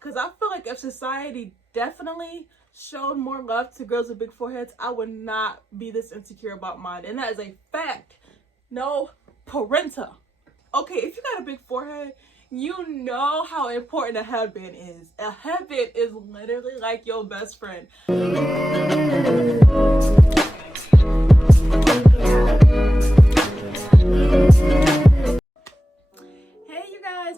Because I feel like if society definitely showed more love to girls with big foreheads, I would not be this insecure about mine. And that is a fact. No parenta. Okay, if you got a big forehead, you know how important a headband is. A headband is literally like your best friend.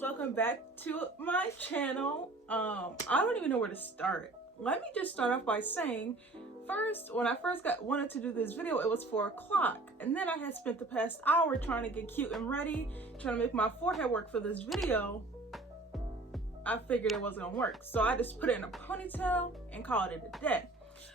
Welcome back to my channel. I don't even know where to start. Let me just start off by saying, first, when I first wanted to do this video, it was 4 o'clock, and then I had spent the past hour trying to get cute and ready, trying to make my forehead work for this video. I figured it wasn't gonna work, so I just put it in a ponytail and called it a day.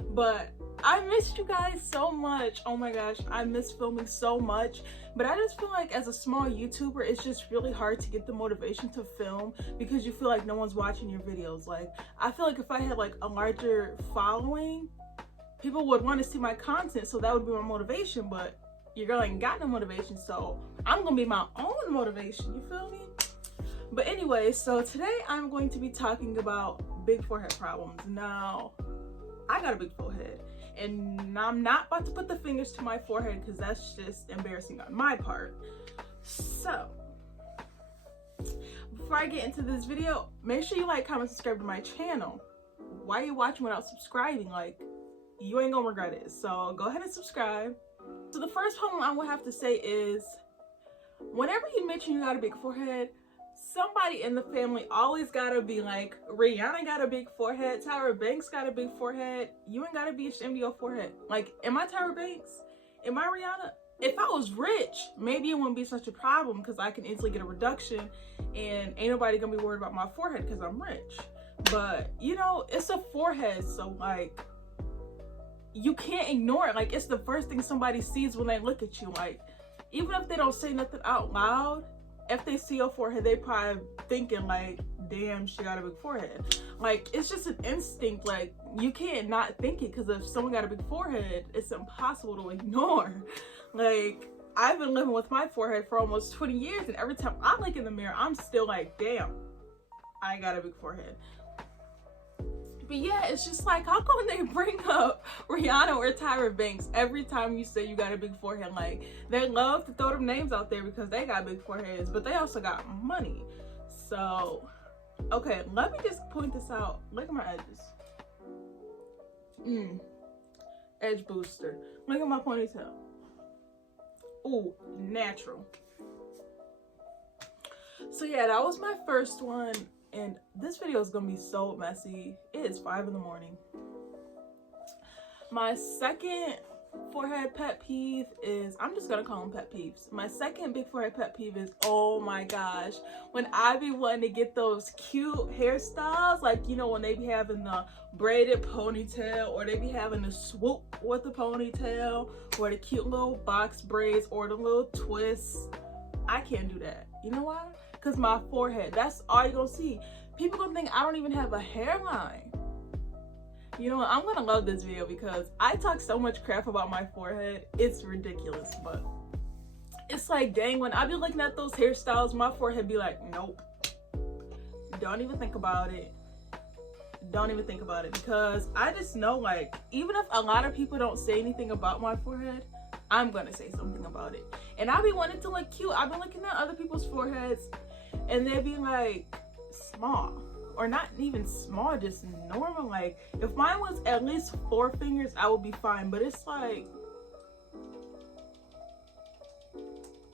But I missed you guys so much. Oh my gosh, I miss filming so much. But I just feel like as a small YouTuber, it's just really hard to get the motivation to film because you feel like no one's watching your videos. Like, I feel like if I had like a larger following, people would want to see my content, so that would be my motivation. But your girl ain't got no motivation, so I'm gonna be my own motivation, you feel me? But anyway, so today I'm going to be talking about big forehead problems. Now, I got a big forehead, and I'm not about to put the fingers to my forehead because that's just embarrassing on my part. So, before I get into this video, make sure you like, comment, subscribe to my channel. Why are you watching without subscribing? Like, you ain't gonna regret it. So go ahead and subscribe. So the first problem I will have to say is, whenever you mention you got a big forehead, somebody in the family always gotta be like, Rihanna got a big forehead, Tyra Banks got a big forehead, you ain't gotta be ashamed of your forehead. Like, am I Tyra Banks? Am I Rihanna? If I was rich, maybe it wouldn't be such a problem because I can easily get a reduction and ain't nobody gonna be worried about my forehead because I'm rich. But, you know, it's a forehead, so like, you can't ignore it. Like, it's the first thing somebody sees when they look at you. Like, even if they don't say nothing out loud, if they see your forehead, they probably thinking like, damn, she got a big forehead. Like, it's just an instinct. Like, you can't not think it, because if someone got a big forehead, it's impossible to ignore. Like, I've been living with my forehead for almost 20 years, and every time I look in the mirror, I'm still like, damn, I got a big forehead. But yeah, it's just like, how come they bring up Rihanna or Tyra Banks every time you say you got a big forehead? Like, they love to throw them names out there because they got big foreheads, but they also got money. So, okay, let me just point this out. Look at my edges. Edge booster. Look at my ponytail. Ooh, natural. So yeah, that was my first one. And this video is gonna be so messy. It is 5 in the morning. My second forehead pet peeve is, I'm just gonna call them pet peeves. My second big forehead pet peeve is, oh my gosh, when I be wanting to get those cute hairstyles, like, you know, when they be having the braided ponytail, or they be having the swoop with the ponytail, or the cute little box braids, or the little twists. I can't do that. You know why? Because my forehead, that's all you're gonna see. People gonna think I don't even have a hairline. You know what, I'm gonna love this video because I talk so much crap about my forehead, it's ridiculous. But it's like, dang, when I be looking at those hairstyles, my forehead be like, nope, don't even think about it. Don't even think about it, because I just know, like, even if a lot of people don't say anything about my forehead, I'm gonna say something about it. And I be wanting to look cute. I've been looking at other people's foreheads and they be like small, or not even small, just normal. Like, if mine was at least 4 fingers, I would be fine. But it's like,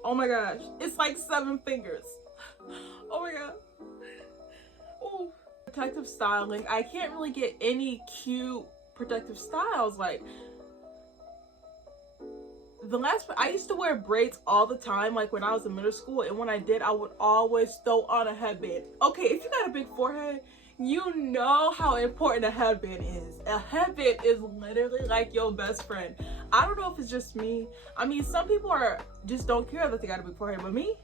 oh my gosh, it's like 7 fingers. Oh my god. Ooh. Protective styling. I can't really get any cute protective styles. Like, I used to wear braids all the time, like when I was in middle school, and when I did, I would always throw on a headband. Okay, if you got a big forehead, you know how important a headband is. A headband is literally like your best friend. I don't know if it's just me. I mean, some people just don't care that they got a big forehead, but me,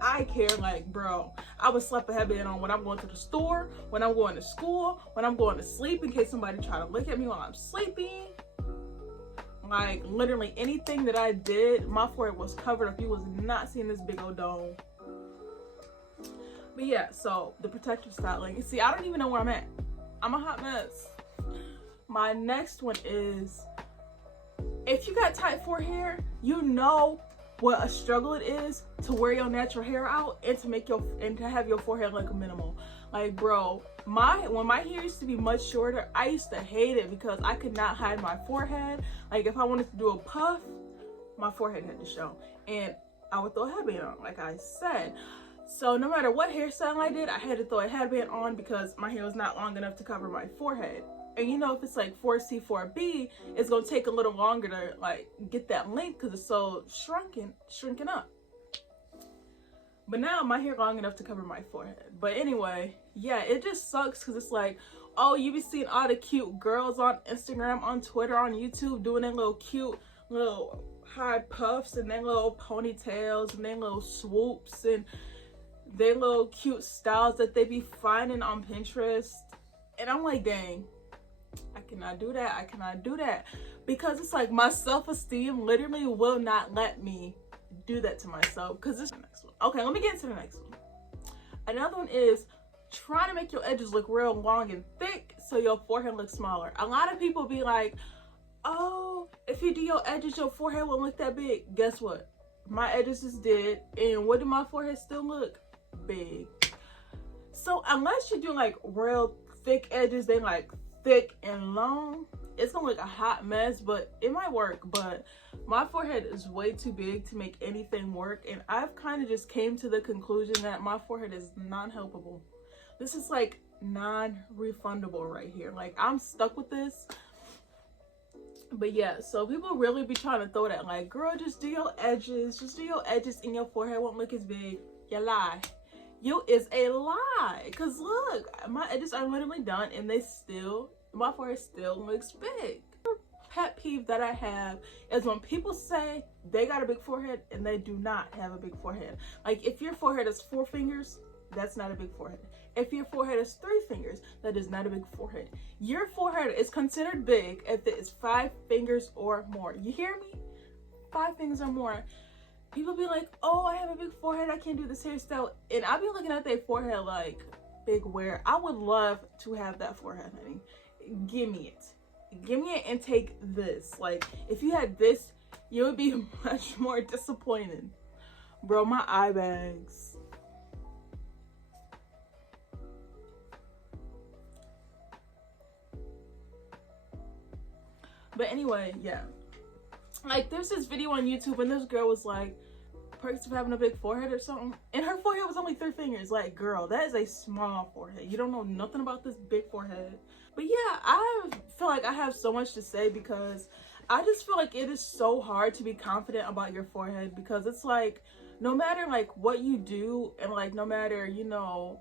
I care. Like, bro, I would slap a headband on when I'm going to the store, when I'm going to school, when I'm going to sleep, in case somebody try to look at me while I'm sleeping. Like, literally anything that I did, my forehead was covered if you was not seeing this big old dome. But yeah, so the protective styling. See, I don't even know where I'm at. I'm a hot mess. My next one is, if you got type 4 hair, you know what a struggle it is to wear your natural hair out and to have your forehead look minimal. Like, bro, when my hair used to be much shorter, I used to hate it because I could not hide my forehead. Like, if I wanted to do a puff, my forehead had to show, and I would throw a headband on, like I said. So no matter what hairstyle I did, I had to throw a headband on because my hair was not long enough to cover my forehead. And you know, if it's like 4C, 4B, it's gonna take a little longer to like get that length because it's so shrinking up. But now my hair long enough to cover my forehead. But anyway, yeah, it just sucks because it's like, oh, you be seeing all the cute girls on Instagram, on Twitter, on YouTube doing their little cute little high puffs and their little ponytails and their little swoops and their little cute styles that they be finding on Pinterest. And I'm like, dang, I cannot do that. I cannot do that. Because it's like my self-esteem literally will not let me do that to myself. Because this is the next one. Okay, let me get into the next one. Another one is trying to make your edges look real long and thick so your forehead looks smaller. A lot of people be like, oh, if you do your edges, your forehead won't look that big. Guess what? My edges just did. And what did my forehead still look? Big. So unless you do like real thick edges, they like thick and long, it's gonna look a hot mess, but it might work. But my forehead is way too big to make anything work, and I've kind of just came to the conclusion that my forehead is non-helpable. This is like non-refundable right here. Like, I'm stuck with this. But yeah, so people really be trying to throw that like, girl, just do your edges, and your forehead won't look as big. You lie. You is a lie. Because look, my edges are literally done and my forehead still looks big. Pet peeve that I have is when people say they got a big forehead and they do not have a big forehead. Like, if your forehead is 4 fingers, that's not a big forehead. If your forehead is 3 fingers, that is not a big forehead. Your forehead is considered big if it is 5 fingers or more. You hear me? 5 fingers or more. People be like, oh, I have a big forehead, I can't do this hairstyle. And I be looking at their forehead like, big where? I would love to have that forehead, honey. Give me it. Give me it and take this. Like, if you had this, you would be much more disappointed. Bro, my eye bags. But anyway, yeah. Like, there's this video on YouTube and this girl was like, perks of having a big forehead or something. And her forehead was only 3 fingers. Like, girl, that is a small forehead. You don't know nothing about this big forehead. But yeah, I feel like I have so much to say because I just feel like it is so hard to be confident about your forehead because it's like, no matter like what you do and like no matter, you know,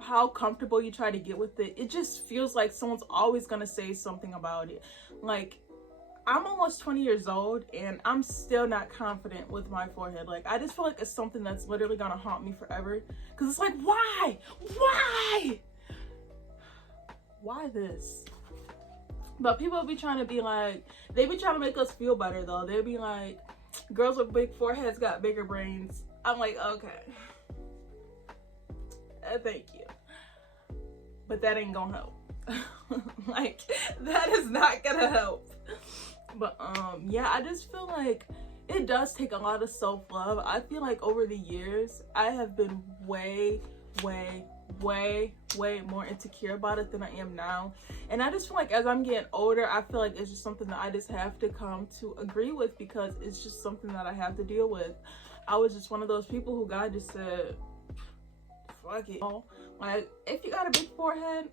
how comfortable you try to get with it, it just feels like someone's always gonna say something about it. Like, I'm almost 20 years old and I'm still not confident with my forehead. Like, I just feel like it's something that's literally gonna haunt me forever. Cause it's like, why this? But people be trying to be like, they be trying to make us feel better though. They'll be like, girls with big foreheads got bigger brains. I'm like, okay, thank you, but that ain't gonna help. Like, that is not gonna help. But yeah, I just feel like it does take a lot of self-love. I feel like over the years I have been way more insecure about it than I am now, and I just feel like as I'm getting older, I feel like it's just something that I just have to come to agree with because it's just something that I have to deal with. I was just one of those people who God just said, fuck it. Like, if you got a big forehead,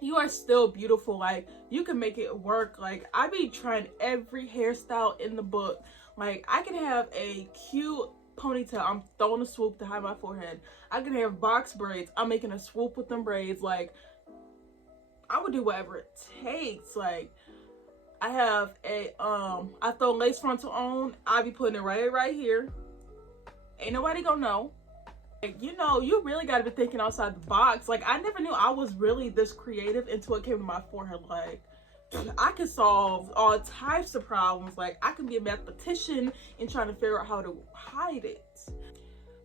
you are still beautiful. Like, you can make it work. Like, I be trying every hairstyle in the book. Like, I can have a cute ponytail, I'm throwing a swoop to hide my forehead. I can have box braids, I'm making a swoop with them braids. Like, I would do whatever it takes. Like, I have a I throw lace frontal on, I be putting it right here. Ain't nobody gonna know. Like, you know, you really gotta be thinking outside the box. Like, I never knew I was really this creative until it came to my forehead. Like, I can solve all types of problems. Like, I can be a mathematician and trying to figure out how to hide it.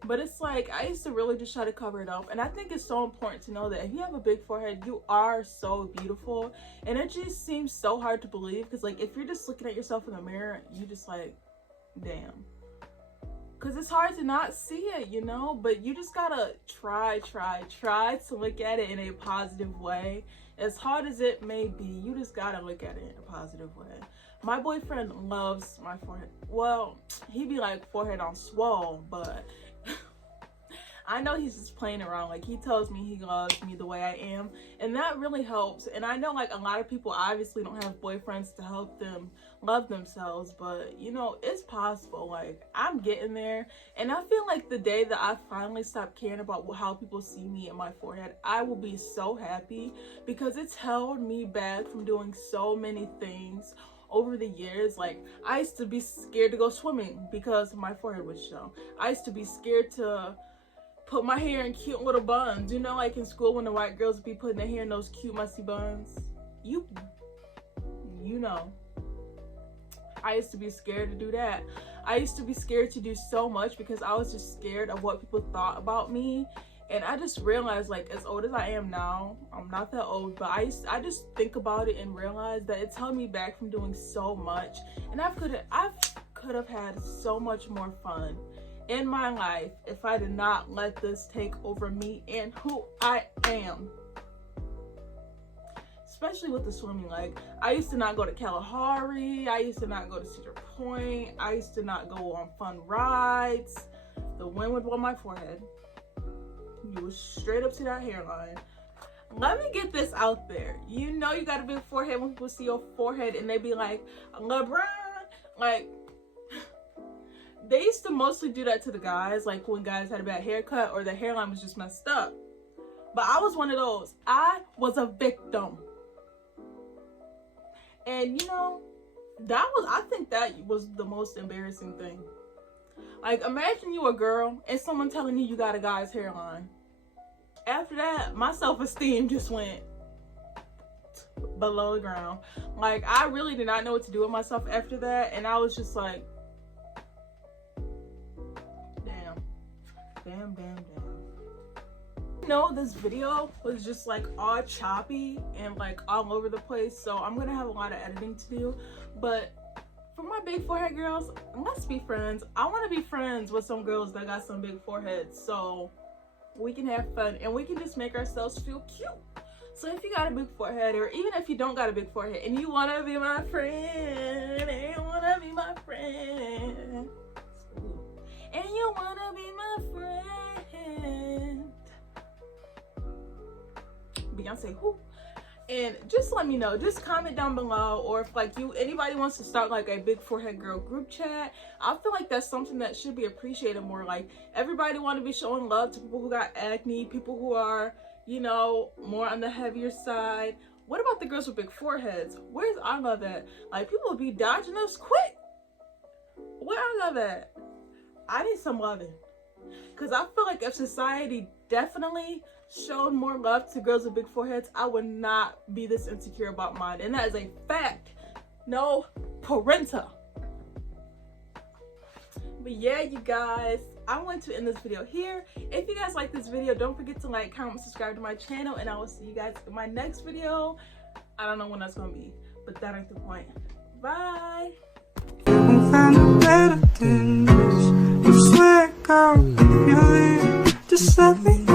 But it's like, I used to really just try to cover it up. And I think it's so important to know that if you have a big forehead, you are so beautiful. And it just seems so hard to believe. Because like, if you're just looking at yourself in the mirror, you just like, damn. Because it's hard to not see it, you know? But you just gotta try to look at it in a positive way. As hard as it may be, you just gotta look at it in a positive way. My boyfriend loves my forehead. Well, he be like forehead on swole, but I know he's just playing around. Like, he tells me he loves me the way I am, and that really helps. And I know like a lot of people obviously don't have boyfriends to help them love themselves, but you know, it's possible. Like, I'm getting there, and I feel like the day that I finally stop caring about how people see me and my forehead, I will be so happy, because it's held me back from doing so many things over the years. Like, I used to be scared to go swimming because my forehead would show. I used to be scared to put my hair in cute little buns, you know, like in school when the white girls would be putting their hair in those cute musty buns. You know, I used to be scared to do that. I used to be scared to do so much because I was just scared of what people thought about me. And I just realized, like, as old as I am now, I'm not that old, but I just think about it and realize that it's held me back from doing so much. And I could have had so much more fun in my life if I did not let this take over me and who I am. Especially with the swimming. Like, I used to not go to Kalahari, I used to not go to Cedar Point, I used to not go on fun rides. The wind would blow my forehead. You was straight up to that hairline. Let me get this out there. You know you got a big forehead when people see your forehead and they be like, LeBron. Like, they used to mostly do that to the guys, like when guys had a bad haircut or their hairline was just messed up. But I was one of those. I was a victim. And you know, I think that was the most embarrassing thing. Like, imagine you a girl and someone telling you got a guy's hairline. After that, my self-esteem just went below the ground. Like, I really did not know what to do with myself after that. And I was just like, damn. You know, this video was just like all choppy and like all over the place, so I'm gonna have a lot of editing to do. But for my big forehead girls, let's be friends. I want to be friends with some girls that got some big foreheads, so we can have fun and we can just make ourselves feel cute. So if you got a big forehead, or even if you don't got a big forehead and you want to be my friend, and you want to be my friend, and you want to be my friend, Beyonce, who? And just let me know, just comment down below, or if like anybody wants to start like a big forehead girl group chat. I feel like that's something that should be appreciated more. Like, everybody want to be showing love to people who got acne, people who are, you know, more on the heavier side. What about the girls with big foreheads? Where's our love at? Like, people will be dodging us quick. Where our love at? I need some loving, because I feel like if society definitely showed more love to girls with big foreheads, I would not be this insecure about mine. And that is a fact. No parenta. But yeah, you guys, I want to end this video here. If you guys like this video, don't forget to like, comment, subscribe to my channel, and I will see you guys in my next video. I don't know when that's gonna be, but that ain't the point. Bye. Just let me